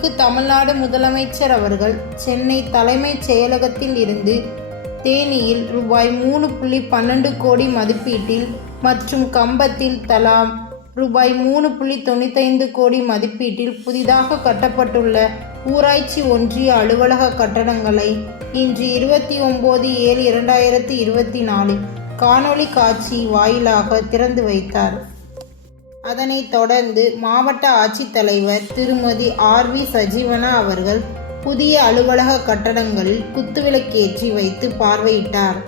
மாண்புமிகு தமிழ்நாடு முதலமைச்சர் அவர்கள் சென்னை தலைமைச் செயலகத்தில் இருந்து தேனியில் ரூபாய் 3.12 கோடி மதிப்பீட்டில் மற்றும் கம்பத்தில் தலா ரூபாய் 3.95 கோடி மதிப்பீட்டில் புதிதாக கட்டப்பட்டுள்ள ஊராட்சி ஒன்றிய அலுவலக கட்டடங்களை இன்று 29/7/2024 காணொளி காட்சி வாயிலாக திறந்து வைத்தார். அதனைத் தொடர்ந்து மாவட்ட ஆட்சித்தலைவர் திருமதி RV சஜீவனா அவர்கள் புதிய அலுவலக கட்டடங்களில் குத்துவிளக்கேற்றி வைத்து பார்வையிட்டார்.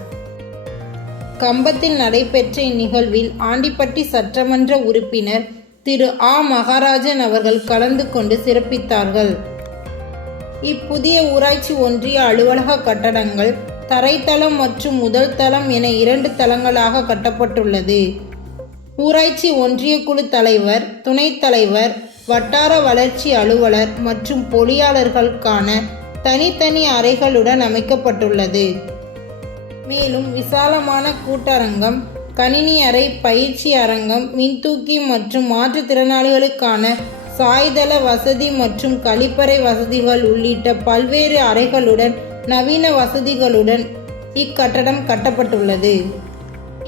கம்பத்தில் நடைபெற்ற இந்நிகழ்வில் ஆண்டிப்பட்டி சட்டமன்ற உறுப்பினர் திரு மகாராஜன் அவர்கள் கலந்து கொண்டு சிறப்பித்தார்கள். இப்புதிய ஊராட்சி ஒன்றிய அலுவலக கட்டடங்கள் தரைத்தளம் மற்றும் முதல் தளம் என 2 தளங்களாக கட்டப்பட்டுள்ளது. ஊராட்சி ஒன்றிய குழு தலைவர், துணைத் தலைவர், வட்டார வளர்ச்சி அலுவலர் மற்றும் பொறியாளர்களுக்கான தனித்தனி அறைகளுடன் அமைக்கப்பட்டுள்ளது. மேலும் விசாலமான கூட்டரங்கம், கணினி அறை, பயிற்சி அரங்கம், மின்தூக்கி மற்றும் மாற்றுத்திறனாளிகளுக்கான சாய்தள வசதி மற்றும் கழிப்பறை வசதிகள் உள்ளிட்ட பல்வேறு அறைகளுடன் நவீன வசதிகளுடன் இக்கட்டடம் கட்டப்பட்டுள்ளது.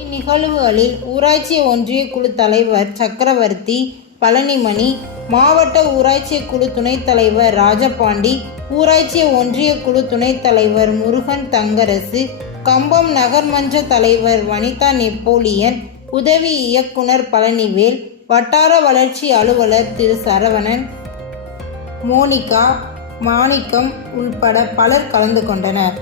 இந்நிகழ்வுகளில் ஊராட்சி ஒன்றிய குழு தலைவர் சக்கரவர்த்தி, பழனிமணி, மாவட்ட ஊராட்சி குழு துணைத் தலைவர் ராஜபாண்டி, ஊராட்சி ஒன்றிய குழு துணைத் தலைவர் முருகன் தங்கரசு, கம்பம் நகர்மன்ற தலைவர் வனிதா நெப்போலியன், உதவி இயக்குனர் பழனிவேல், வட்டார வளர்ச்சி அலுவலர் திரு சரவணன், மோனிகா, மாணிக்கம் உள்பட பலர் கலந்து கொண்டனர்.